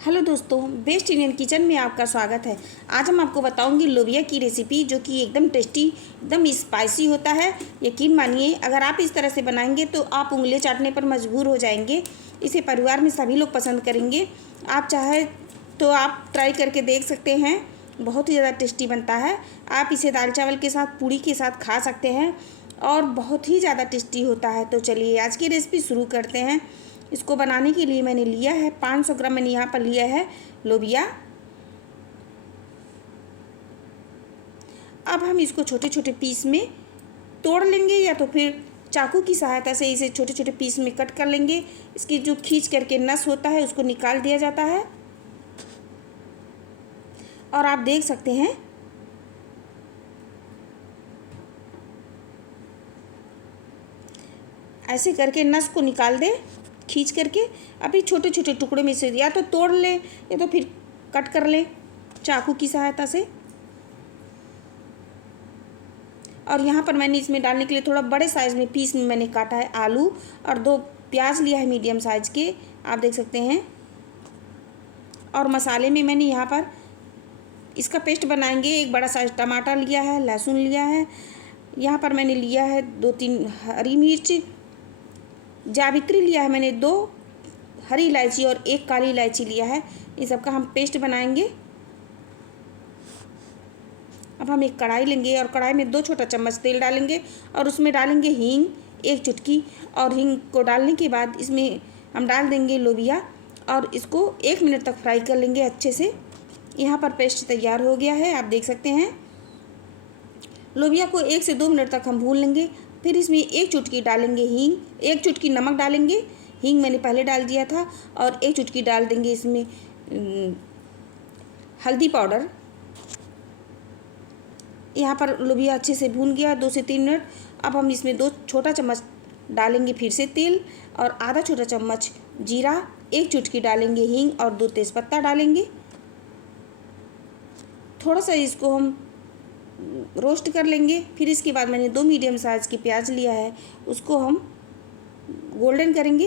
Hello दोस्तों, best Indian kitchen में आपका स्वागत है। आज हम आपको बताऊंगी लोबिया की रेसिपी, जो कि एकदम टेस्टी, एकदम स्पाइसी होता है। यकीन मानिए, अगर आप इस तरह से बनाएंगे तो आप उंगलियां चाटने पर मजबूर हो जाएंगे। इसे परिवार में सभी लोग पसंद करेंगे। आप चाहे तो आप ट्राई करके देख सकते हैं। बहुत ही ज़्यादा टेस्टी बनता है। आप इसे दाल चावल के साथ, पूड़ी के साथ खा सकते हैं और बहुत ही ज़्यादा टेस्टी होता है। तो चलिए आज की रेसिपी शुरू करते हैं। इसको बनाने के लिए मैंने लिया है 500 ग्राम, मैंने यहाँ पर लिया है लोबिया। अब हम इसको छोटे छोटे पीस में तोड़ लेंगे, या तो फिर चाकू की सहायता से इसे छोटे छोटे पीस में कट कर लेंगे। इसकी जो खींच करके नस होता है उसको निकाल दिया जाता है। और आप देख सकते हैं ऐसे करके नस को निकाल दें खींच करके। अभी छोटे छोटे टुकड़े में से या तो तोड़ लें या तो फिर कट कर लें चाकू की सहायता से। और यहाँ पर मैंने इसमें डालने के लिए थोड़ा बड़े साइज़ में पीस में मैंने काटा है आलू, और 2 प्याज लिया है मीडियम साइज़ के, आप देख सकते हैं। और मसाले में मैंने यहाँ पर इसका पेस्ट बनाएंगे। एक बड़ा साइज टमाटर लिया है, लहसुन लिया है, यहाँ पर मैंने लिया है 2-3 हरी मिर्च, जावित्री लिया है मैंने 2 हरी इलायची और 1 काली इलायची लिया है। इन सब का हम पेस्ट बनाएंगे। अब हम एक कढ़ाई लेंगे और कढ़ाई में 2 छोटा चम्मच तेल डालेंगे और उसमें डालेंगे हींग 1 चुटकी। और हींग को डालने के बाद इसमें हम डाल देंगे लोबिया और इसको 1 मिनट तक फ्राई कर लेंगे अच्छे से। यहाँ पर पेस्ट तैयार हो गया है, आप देख सकते हैं। लोबिया को 1 से 2 मिनट तक हम भून लेंगे। फिर इसमें 1 चुटकी डालेंगे हींग, 1 चुटकी नमक डालेंगे। हींग मैंने पहले डाल दिया था। और 1 चुटकी डाल देंगे इसमें हल्दी पाउडर। यहाँ पर लोबिया अच्छे से भून गया 2 से 3 मिनट। अब हम इसमें 2 छोटा चम्मच डालेंगे फिर से तेल, और आधा छोटा चम्मच जीरा, 1 चुटकी डालेंगे हींग और 2 तेज़पत्ता डालेंगे। थोड़ा सा इसको हम रोस्ट कर लेंगे। फिर इसके बाद मैंने 2 मीडियम साइज़ की प्याज लिया है, उसको हम गोल्डन करेंगे।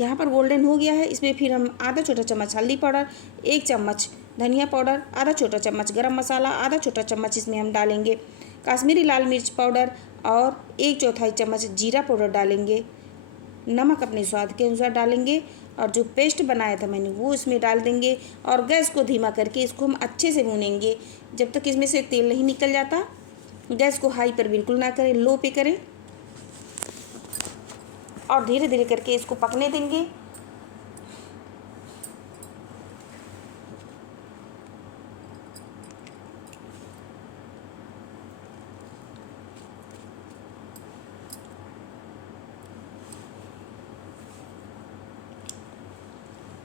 यहाँ पर गोल्डन हो गया है। इसमें फिर हम आधा छोटा चम्मच हल्दी पाउडर, 1 चम्मच धनिया पाउडर, आधा छोटा चम्मच गरम मसाला, आधा छोटा चम्मच इसमें हम डालेंगे काश्मीरी लाल मिर्च पाउडर और 1/4 चम्मच जीरा पाउडर डालेंगे। नमक अपने स्वाद के अनुसार डालेंगे। और जो पेस्ट बनाया था मैंने वो इसमें डाल देंगे और गैस को धीमा करके इसको हम अच्छे से भूनेंगे जब तक इसमें से तेल नहीं निकल जाता। गैस को हाई पर बिल्कुल ना करें, लो पे करें और धीरे धीरे करके इसको पकने देंगे।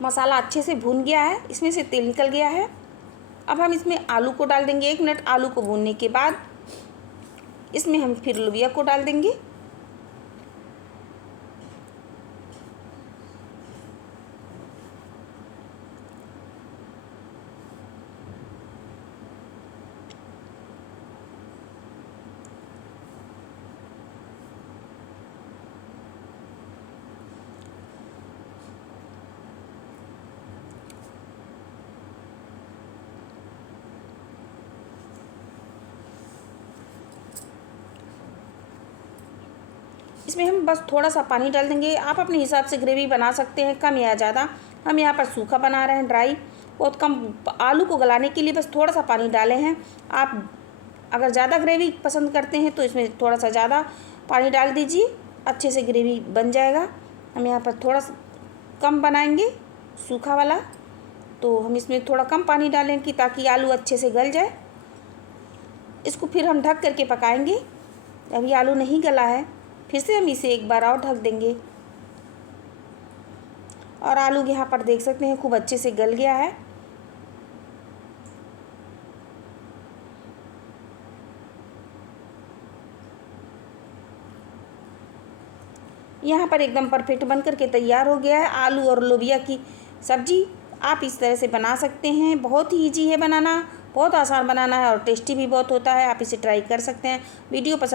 मसाला अच्छे से भून गया है, इसमें से तेल निकल गया है। अब हम इसमें आलू को डाल देंगे। 1 मिनट आलू को भूनने के बाद इसमें हम फिर लोबिया को डाल देंगे। इसमें हम बस थोड़ा सा पानी डाल देंगे। आप अपने हिसाब से ग्रेवी बना सकते हैं, कम या ज़्यादा। हम यहाँ पर सूखा बना रहे हैं, ड्राई, बहुत कम। आलू को गलाने के लिए बस थोड़ा सा पानी डाले हैं। आप अगर ज़्यादा ग्रेवी पसंद करते हैं तो इसमें थोड़ा सा ज़्यादा पानी डाल दीजिए, अच्छे से ग्रेवी बन जाएगा। हम यहाँ पर थोड़ा सा कम बनाएंगे सूखा वाला, तो हम इसमें थोड़ा कम पानी डालें कि ताकि आलू अच्छे से गल जाए। इसको फिर हम ढक करके पकाएंगे। अभी आलू नहीं गला है, फिर से हम इसे एक बार और ढक देंगे। और आलू यहाँ पर देख सकते हैं खूब अच्छे से गल गया है। यहाँ पर एकदम परफेक्ट बन करके तैयार हो गया है आलू और लोबिया की सब्जी। आप इस तरह से बना सकते हैं। बहुत ही ईजी है बनाना, बहुत आसान बनाना है और टेस्टी भी बहुत होता है। आप इसे ट्राई कर सकते हैं। वीडियो पसंद